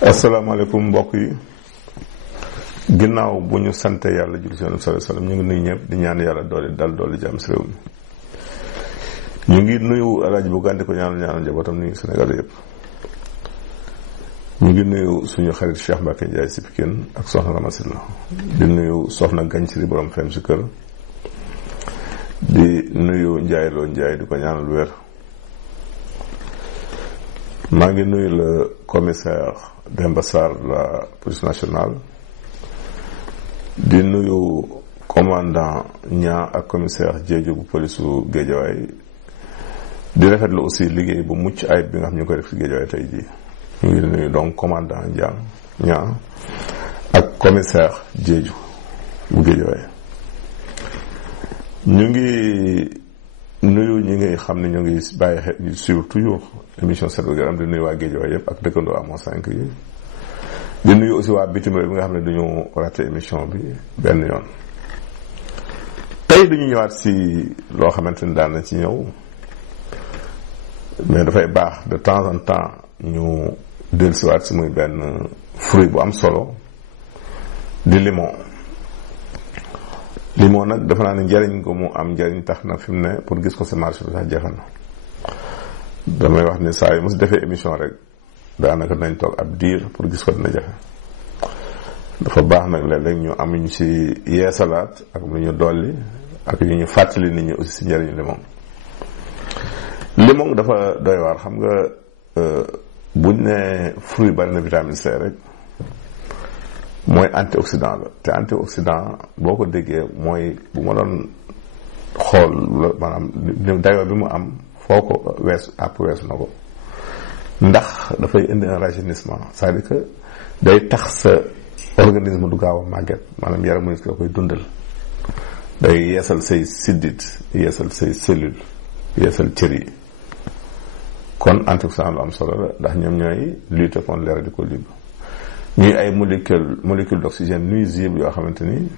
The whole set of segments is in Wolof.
asalaamaaleykum mbokk yi ginnaaw bu ñu sante yàlla julli ci Yonent sallallahu alayhi wasallam ñu ngi nuyu ñëpp di ñaan yàlla doole jàmm ci réew mi ñu ngi nuyu Alaaji bu gàndi ko ñaanal njabootam nuyu Sénégal yëpp ñu ngi nuyu suñu xarit Cheikh Mbacke Ndiaye si Pikine ak soxna Ramasila di nuyu soxna Ganciri borom fem si kër di nuyu Ndiaye Lo Ndiaye di ko ñaanal wér. maa ngi nuyu le commissaire Demba Sarr de la police nationale di nuyu commandant Niang ak commissaire Diédhiou bu police bu Guédiawaye di rafetlu aussi liggéey bu mucc ayib bi nga xam ñu ngi koy def ci Guédiawaye tey jii ñu ngi nuyu donc commandant Niang ak commissaire Diédhiou bu Guédiawaye ñu ngi nuyu ñi ngay xam ne ñu ngi bàyyi xel ñu suivre toujours émission Set Wér Gu Yaram di nuyu waa Guédiawaye yëpp ak dëkkandoo amoo 5 yi di nuyu aussi waa bitim réew bi nga xam ne duñu raté émission bi benn yoon. tey dañu ñëwaat si loo xamante ni daan na ci ñëw mais dafay baax de temps en temps ñu dellusiwaat si muy benn fruit bu am solo di limon. limon nag dafa naa ne njariñ ko mu am njariñ tax na fi mu ne pour gis ko si marché bi sax jafe na damay wax ni saa yu mu si defee émission rek daanaka nañ toog ab diir pour gis ko dina jafe dafa baax nag léeg-léeg ñu am ñu si yeesalaat ak lu ñu dolli ak yu ñu fàttali nit ñi aussi si njariñu limon. limon dafa doy waar xam nga buñ ne fruit bari na vitamine C rek mooy antioxydant la te antioxydant boo ko déggee mooy bu ma doon xool maanaam dayoo bi mu am foo ko weesu na ko ndax dafay indi un rajeunissement c'est-à-dire que day tax sa organisme du gaaw a màgget maanaam yaramu nit ki da koy dundal day yeesal say siddit yeesal say cellule yeesal cër yi kon antioxydant lu am solo la ndax ñoom ñooy lutter contre les radicaux libres ñuy ay molécule d'oxygène nuisible yoo xamante ni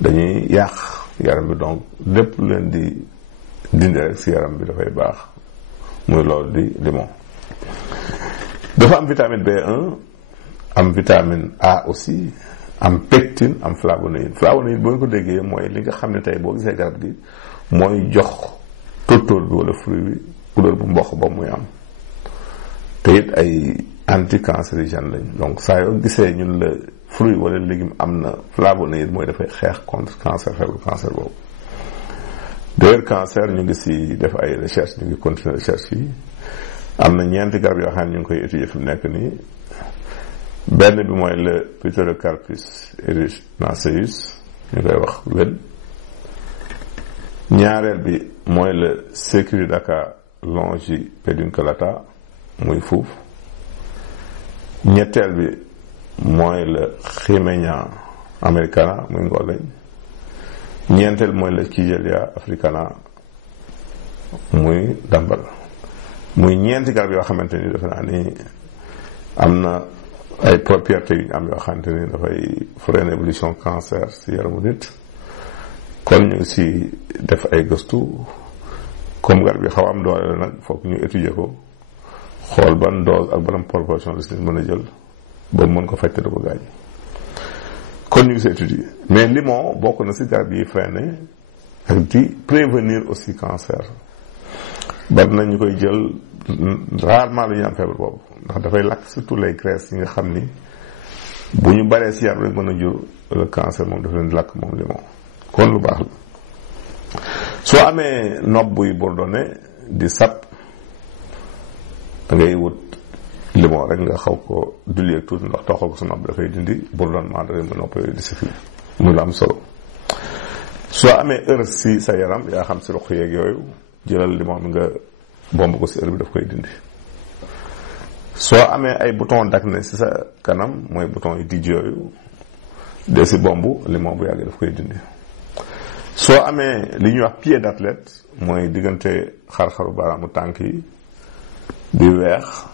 dañuy yàq yaram bi donc lépp leen di dindi rek si yaram bi dafay baax muy loolu di limon. dafa am vitamine B1 am vitamine A aussi am pectine am flavonoïde boo ko déggee mooy li nga xam ne tey boo gisee garab gi mooy jox tóortóor bi wala fruit bi couleur bu mboq ba muy am te it ay anticancérigène lañ donc saa yoo gisee ñun la fruit wala légume am na flavonoïde mooy dafay xeex contre cancer xeexul cancer boobu. d'ailleurs cancer ñu ngi si def ay recherche ñu ngi continuer recherche yi am na ñeenti garab yoo xam ne ñu ngi koy étudier fi mu nekk nii benn bi mooy le Pitherocarpus erinaceus ñu koy wax wén ñaareel bi mooy le Securidaca longipedunculata muy fuuf ñetteel bi mooy le Ximenia americana muy ngooleñ ñeenteel mooy le Kigelia africana muy dambal muy ñeenti garab yoo xamante ni defe naa ni am na ay propriétés yu ñu am yoo xamante ni dafay freiner évolution cancer si yaramu nit kon ñu ngi si def ay gëstu comme garab yi xaw am doole la nag foog ñu étudier ko xool ban dose ak ban proportion la si nit mën a jël ba mën ko faj te du ko gaañ kon ñu ngi si étudier mais limon bokk na si garab yi freiner ak di prévenir aussi cancer bari na ñu koy jël rarement lu ñu am feebar boobu ndax dafay lakk surtout les graisses yi nga xam ni bu ñu baree si yaram rek mën a jur le cancer moom dafa leen di lakk moom limon kon lu baax la soo amee nopp buy bourdonné di sap da ngay wut limon rek nga xaw ko dulli ak tuuti ndox toxal ko sa nopp dafay dindi bourdonnement da mu nopp yooyu di siffler muy lu am solo soo amee heure si sa yaram yaa xam si roq yeeg yooyu jëlal limon bi nga bomb ko si heure bi daf koy dindi soo amee ay bouton d'acné si sa kanam mooy bouton yi dijj yooyu de si bomb limon bu yàggee daf koy dindi soo amee li ñuy wax pied d'athlète mooy diggante xar-xaru baaraamu tànk yi di weex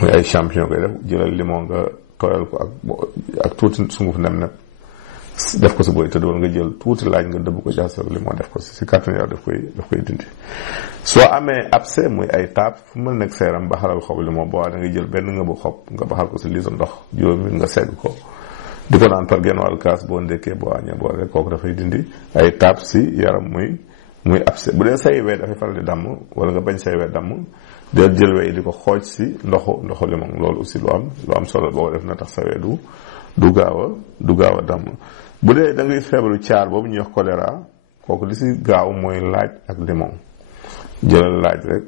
muy ay champion koy def jëlal limon nga tooyal ko ak tuuti sunguf nem-nem def ko si booy tëdd wala nga jël tuuti laaj nga dëbb ko jaxase limon def ko si kàttan yàlla daf koy dindi. soo amee abcès muy ay taab fu mu nekk seeram baxalal xobu limon boo da ngay jël benn nga bu xob nga baxal ko si litre ndox juróomi nga segg ko di ko naan par genn wàllu kaas boo ndekkee boo añee boo rek kooku dafay dindi ay taab si yaram muy abcès. bu dee say wee dafay faral di damm wala nga bañ say wee damm del jël wee di ko xooj si ndoxu limon loolu aussi lu am solo boo def na tax sa wee du gaaw a damm. bu dee da ngay feebaru caar boobu ñuy wax choléra kooku li si gaaw mooy laaj ak limon jëlal laaj rek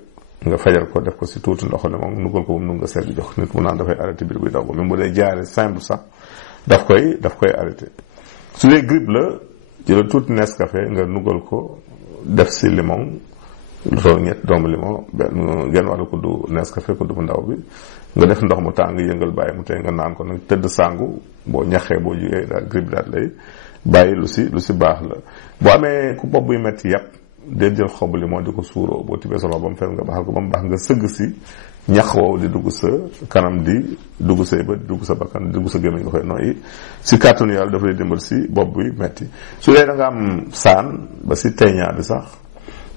nga fajal ko def ko si tuuti ndoxu limon nugal ko ba mu nga segg jox nit mu naan dafay arrêté biir buy daw ba même bu dee jaare simple sax daf koy arrêté. su dee grippe la jëlal tuuti Nescafé nga nugal ko def si limon lu toll ñett doomu limon genn wàllu kuddu Nescafé kuddu bu ndaw bi nga def ndox mu tàng yëngal bàyyi mu tey nga naan ko nag tëdd sangu boo ñaxee boo jugee daal grippe daal lay bàyyi lu si baax la. boo amee ku bopp buy metti yàpp dee jël xobu limon di ko suuroo boo tibbee sa loxo ba mu fees nga baxal ko ba mu baax nga sëgg si ñax woowu di dugg sa kanam di dugg say bët di dugg sa bakkan di dugg sa gémmiñ nga koy noyyi si kàttanu yàlla dafa lay dimbal si bopp buy metti. su dee da nga am saan ba si teeñaa bi sax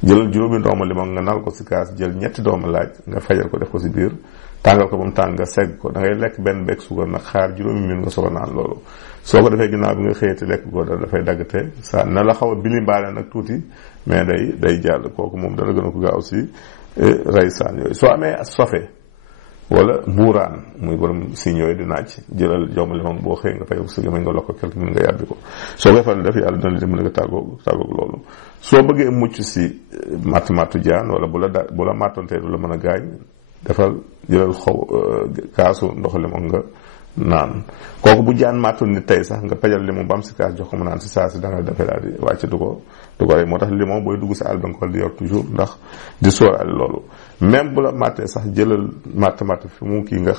jëlal juróomi doomu limon nga nal ko si kaas jël ñetti doomu laaj nga fajal ko def ko si biir tàngal ko ba mu tàng nga segg ko da ngay lekk benn bekk suukar nag xaar juróomi minute nga soog a naan loolu. soo ko defee ginnaaw bi nga xëyati lekk ko dafay daggate sa na la xaw a bilimbaale nag tuuti mais day jàll kooku moom dana gën a ko gaaw si rey saan yooyu. soo amee sofe wala mbuuraan muy borom signe yooyu di naaj jëlal jomb limon boo xëy nga fay ko sa gémmiñ nga lokk ko quelque minute nga yàbbi ko soo koy faral def yàlla dina la dimbali nga tàggoog loolu. soo bëggee mucc si mattu jaan wala bu la mattontee du la mën a gaañ defal jëlal kaasu ndoxu limon nga naan kooku bu jaan mattoon nit tey sax nga pajal limon ba am si kaas jox ko mu naan si saa si danga dafay daal di wàcc du ko rey. moo tax limon booy dugg si àll ba nga ko di yor toujours ndax di sóoraale loolu. même bu la mattee sax jëlal matt fi mu kii nga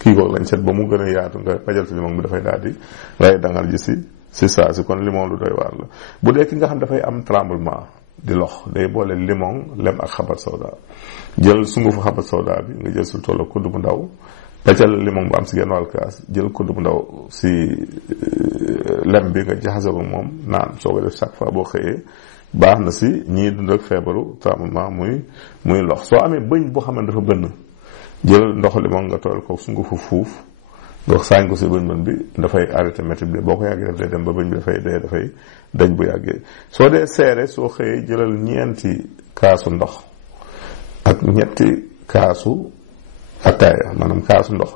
kii ko lañ set ba mu gën a yaatu nga pajal si limon bi dafay daal di rey dangal ji si saa si kon limon lu doy waar la. bu dee ki nga xam dafay am tremblement di lox day boole limon lem ak xabat sawda jël sungufu xabat sawda bi nga jël sul tolla kudd bu ndaw paccal limon bu am si genn wàll kaas jël kudd bu ndaw si lem bi nga jaxase ko moom naan soo ko def chaque fois boo xëyee baax na si ñii dund ak feebaru tremblement muy lox. soo amee bëñ boo xam ne dafa bënn jël ndoxu limon nga tooyal ko sungufu fuuf nga saañ ko si bën bi dafay arrêté métti bi boo ko yàggee daf day dem ba bëñ bi dafay dañ bu yàggee. soo dee seere soo xëyee jëlal ñeenti kaasu ndox ak ñetti kaasu ataaya maanaam kaasu ndox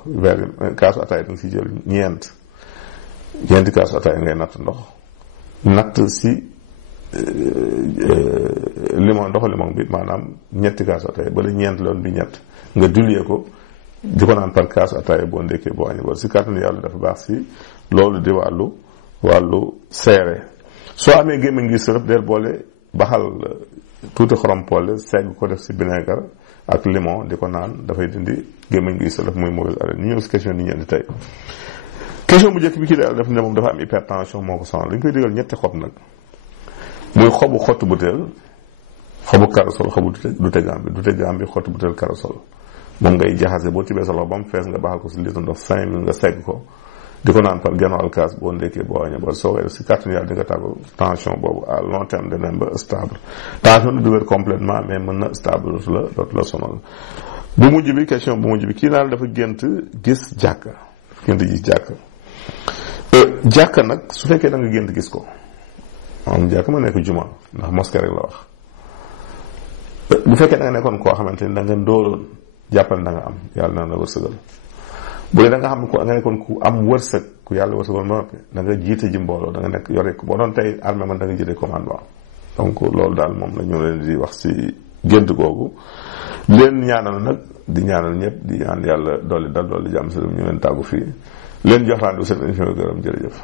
kaasu ataaya da nga si jël ñeenti kaasu ataaya ngay natt ndox natt si limon ndoxu limon bi maanaam ñetti kaasu ataaya bala ñeent loon bi ñett nga diluer ko di ko naan par kaasu ataaya boo ndekkee boo añee si kàttanu yàlla dafa baax si loolu di wàllu seere. soo amee gémmiñ ngi sërëf del boole baxal tuuti xorom polle segg ko def si vinaigre ak limon di ko naan dafay dindi gémmiñ ngi sërëf muy mauvaise haleine. ñu ñëw si question ni ñu indi tey. question bu njëkk bi kii daal def ne moom dafa am hypertension moo ko sonal dañ koy digal ñetti xob nag muy xobu xottu butéel xobu karasol xobu dute gaam bi xottu butéel karasol moom ngay jaxase boo tibee sa loxo ba mu fees nga baxal ko si litre ndox 5 minutes nga segg ko di ko naan par genn wàll kaas boo ndekkee boo añee ba soo koy def si kàttanu yàlla di nga tàggu tension boobu à long terme dana dem ba stable. tension du wér complètement mais mën na stable dootu la sonal. bu mujj bi question bu mujj bi kii daal dafa gént gis jàkka jàkka nag su fekkee da nga gént gis ko am jàkka ma nekk juma ndax mosquée rek la wax. bu fekkee da nga nekkoon koo xamante ni da nga ndóoloon jàppal da nga am yàlla na la wërsëgal. bu dee da nga xam ne nga nekkoon ku am wërsëg ku yàlla wërsëgal ma noppi da nga jiite ji mbooloo da nga nekk yore boo doon tey armée man da nga jiite commandement. donc loolu daal moom la ñu leen di wax si gént googu leen ñaanal nag di ñaanal ñëpp di ñaan yàlla dolli jàmm si ñu leen tàggu fii leen jox rendez-vous seen émission gërëm jërëjëf.